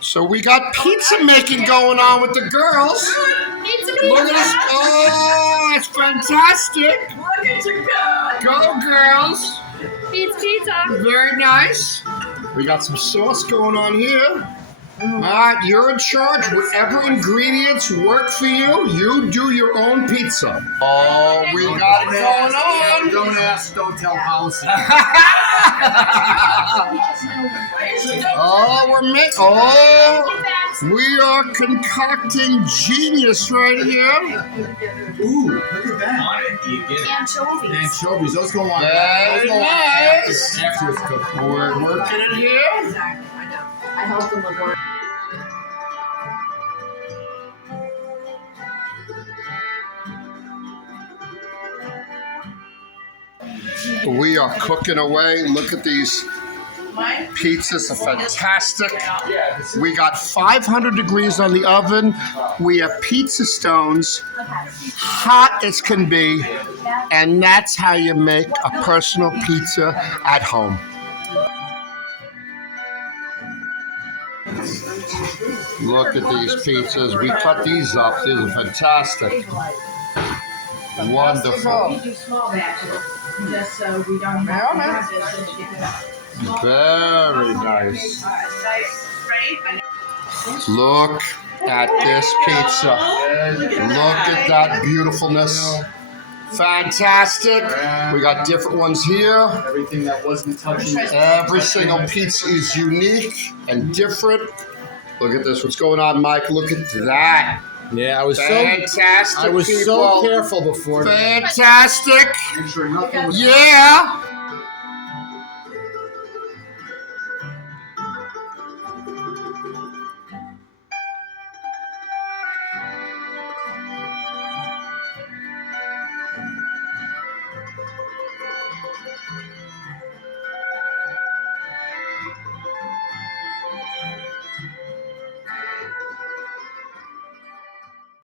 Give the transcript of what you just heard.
So we got pizza making going on with the girls. Look at this. Oh, it's fantastic. Look at you go. Go, girls. Pizza. Very nice. We got some sauce going on here. All right, you're in charge. Whatever ingredients work for you, you do your own pizza. Oh, we got it going on. Don't ask, don't tell policy. Oh, we are concocting genius right here. Ooh, look at that. Anchovies. Anchovies, those go on. Very nice. After it's cooked. We're working it here. Exactly, I know. I helped them with one. We are cooking away. Look at these pizzas, are fantastic. We got 500 degrees on the oven. We have pizza stones, hot as can be, and that's how you make a personal pizza at home. Look at these pizzas. We cut these up. These are fantastic. Wonderful. We do small batches, just so we don't have to have this and get it out. Very nice. Ready? Look at this pizza. Look at that beautifulness. Fantastic. We got different ones here. Everything that wasn't touching. Every single pizza is unique and different. Look at this. What's going on, Mike? Look at that. Yeah, I was Fantastic. so people. careful before. Fantastic. Make sure nothing was Yeah.